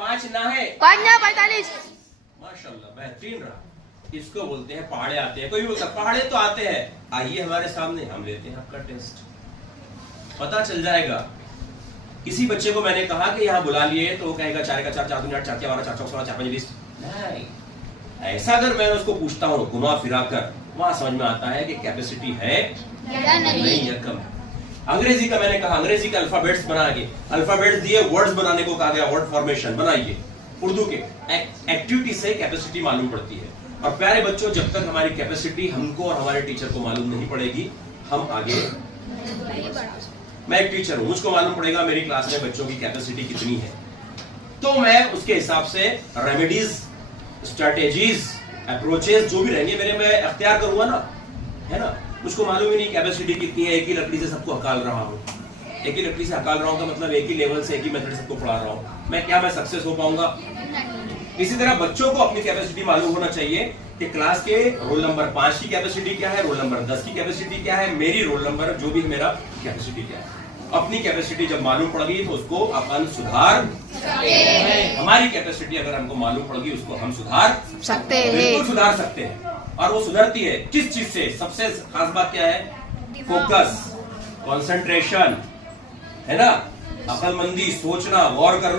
5 ना है 45। माशाल्लाह बेहतरीन रहा। इसको बोलते हैं पहाड़े आते हैं। कोई भी बोलता है पहाड़े तो आते हैं, आइए हमारे सामने, हम लेते हैं आपका टेस्ट, पता चल जाएगा। किसी बच्चे को मैंने कहा कि यहाँ बुला लिए तो वो कहेगा 4 का 4, 4 दूनी 8, 4 12, 4 4 4 5 20। नहीं, ऐसा अगर मैं उसको पूछता हूँ घुमा फिरा कर, वहां समझ में आता है कि कैपेसिटी है या नहीं या कम है। अंग्रेजी का मैंने कहा, अंग्रेजी के अल्फाबेट्स बना के, अल्फाबेट्स दिए, वर्ड्स बनाने को कहा गया, वर्ड फॉर्मेशन बनाइए। उर्दू के एक्टिविटी से कैपेसिटी मालूम पड़ती है। और प्यारे बच्चों, जब तक हमारी कैपेसिटी हमको और हमारे टीचर को मालूम नहीं पड़ेगी, हम आगे। मैं एक टीचर हूं, मुझको मालूम पड़ेगा मेरी क्लास में बच्चों की कैपेसिटी कितनी है, तो मैं उसके हिसाब से रेमेडीज, स्ट्रेटेजीज, अप्रोचेस जो भी रहेंगे मेरे, मैं अख्तियार करूंगा ना, है ना। मुझको मालूम ही नहीं कैपेसिटी कितनी है, एक ही लकड़ी से सबको हकाल रहा हूँ, एक ही लकड़ी से हकाल रहा हूँ तो मतलब एक ही लेवल से एक ही मेथड सबको पढ़ा रहा हूँ, मैं सक्सेस हो पाऊंगा? इसी तरह बच्चों को अपनी कैपेसिटी मालूम होना चाहिए कि क्लास के रोल नंबर 5 की कैपेसिटी क्या है, रोल नंबर 10 की कैपेसिटी क्या है, मेरी रोल नंबर जो भी मेरा कैपेसिटी क्या है। अपनी कैपेसिटी जब मालूम पड़ गई तो उसको अपन सुधार हमारी कैपेसिटी अगर हमको मालूम पड़ गई उसको हम सुधार सकते हैं, बिल्कुल सुधार सकते हैं। और वो सुधरती है किस चीज से? सबसे खास बात क्या है? फोकस, कंसंट्रेशन, है ना, अक्लमंदी, सोचना, गौर करना।